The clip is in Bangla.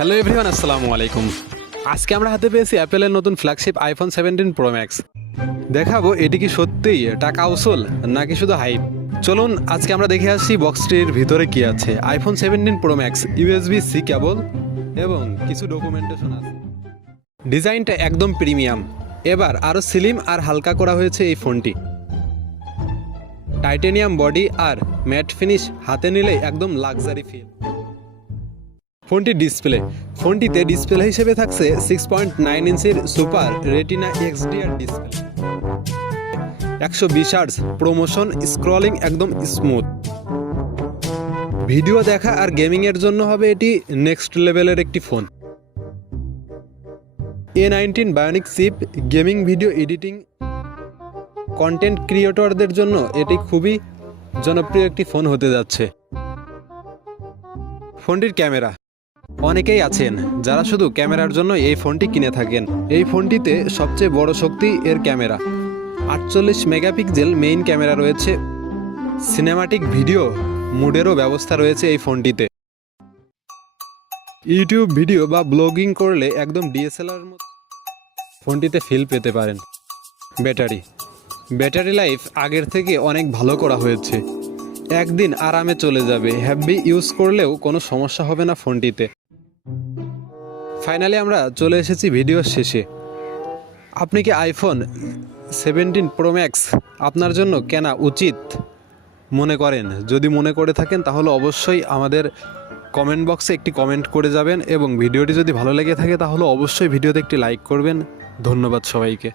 হ্যালো এভরিওয়ান, আসসালামু আলাইকুম। আজকে আমরা হাতে পেয়েছি অ্যাপেলের নতুন ফ্ল্যাগশিপ আইফোন 17 প্রো ম্যাক্স। দেখাবো এটি কি সত্যিই টাকা উসুল নাকি শুধু হাইপ। চলুন আজকে আমরা দেখে আসি বক্সটির ভিতরে কি আছে। আইফোন 17 প্রো ম্যাক্স, USB-C কেবল এবং কিছু ডকুমেন্টেশন আছে। ডিজাইনটা একদম প্রিমিয়াম, এবার আরও স্লিম আর হালকা করা হয়েছে এই ফোনটি। টাইটেনিয়াম বডি আর ম্যাট ফিনিশ, হাতে নিলে একদম লাক্সারি ফিল। ফোনটিতে ডিসপ্লে হিসেবে থাকছে 6.9 ইঞ্চির super retina XDR display, 120 hertz promotion scrolling, একদম স্মুথ। ভিডিও দেখা আর গেমিং এর জন্য হবে এটি নেক্সট লেভেলের একটি ফোন। A19 bionic chip, gaming video editing, content ক্রিয়েটরদের জন্য এটি খুবই জনপ্রিয় একটি ফোন হতে যাচ্ছে। ফোনটির ক্যামেরা, অনেকেই আছেন যারা শুধু ক্যামেরার জন্য এই ফোনটি কিনে থাকেন। এই ফোনটিতে সবচেয়ে বড় শক্তি এর ক্যামেরা। 48 মেগাপিক্সেল মেইন ক্যামেরা রয়েছে। সিনেমাটিক ভিডিও মুডেরও ব্যবস্থা রয়েছে এই ফোনটিতে। ইউটিউব ভিডিও বা ব্লগিং করলে একদম DSLR মতো ফোনটিতে ফিল পেতে পারেন। ব্যাটারি লাইফ আগের থেকে অনেক ভালো করা হয়েছে। একদিন আরামে চলে যাবে, হেভি ইউজ করলেও কোনো সমস্যা হবে না ফোনটিতে। ফাইনালি আমরা চলে এসেছি ভিডিওর শেষে। আপনি কি আইফোন 17 প্রো ম্যাক্স আপনার জন্য কেনা উচিত মনে করেন? যদি মনে করে থাকেন তাহলে অবশ্যই আমাদের কমেন্ট বক্সে একটি কমেন্ট করে যাবেন, এবং ভিডিওটি যদি ভালো লেগে থাকে তাহলে অবশ্যই ভিডিওতে একটি লাইক করবেন। ধন্যবাদ সবাইকে।